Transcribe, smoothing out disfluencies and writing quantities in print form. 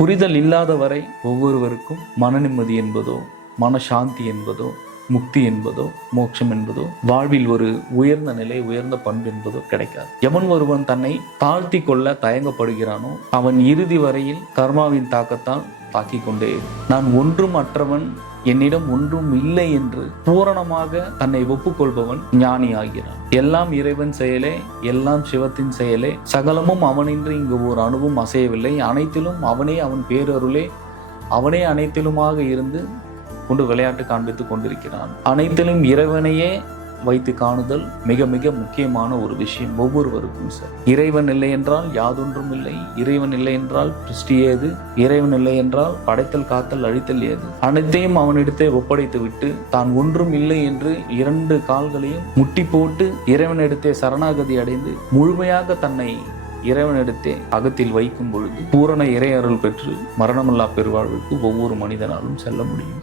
புரிதல் இல்லாத வரை ஒவ்வொருவருக்கும் மன நிம்மதி என்பதோ, மனசாந்தி என்பதோ, முக்தி என்பதோ, மோட்சம் என்பதோ, வாழ்வில் ஒரு உயர்ந்த நிலை, உயர்ந்த பண்பு என்பதோ கிடைக்காது. எவன் ஒருவன் தன்னை தாழ்த்தி கொள்ள தயங்கப்படுகிறானோ அவன் இறுதி வரையில் கர்மாவின் தாக்கத்தால் தாக்கிக் கொண்டே. நான் ஒன்றும் அற்றவன், என்னிடம் ஒன்றும் இல்லை என்று பூரணமாக தன்னை ஒப்புக்கொள்பவன் ஞானி ஆகிறான். எல்லாம் இறைவன் செயலே, எல்லாம் சிவத்தின் செயலே, சகலமும் அவனின்றி இங்கு ஒரு அணுவும் அசையவில்லை, அனைத்திலும் அவனே, அவன் பேரருளே, அவனே அனைத்திலுமாக இருந்து கொண்டு விளையாட்டு காண்பித்துக் கொண்டிருக்கிறான். அனைத்திலும் இறைவனையே வைத்து காணுதல் மிக மிக முக்கியமான ஒரு விஷயம் ஒவ்வொருவருக்கும். சார், இறைவன் இல்லை என்றால் யாதொன்றும் இல்லை, இறைவன் இல்லை என்றால் சிருஷ்டி ஏது, இறைவன் இல்லை என்றால் படைத்தல் காத்தல் அழித்தல் ஏது, அனைத்தையும் அவனிடத்தை ஒப்படைத்து விட்டு தான் ஒன்றும் இல்லை என்று 2 கால்களையும் முட்டி போட்டு இறைவனிடத்தை சரணாகதி அடைந்து முழுமையாக தன்னை இறைவனிடத்தே அகத்தில் வைக்கும் பொழுது பூரண இறை அருள் பெற்று மரணமில்லா பெருவாழ்வுக்கு ஒவ்வொரு மனிதனாலும் செல்ல முடியும்.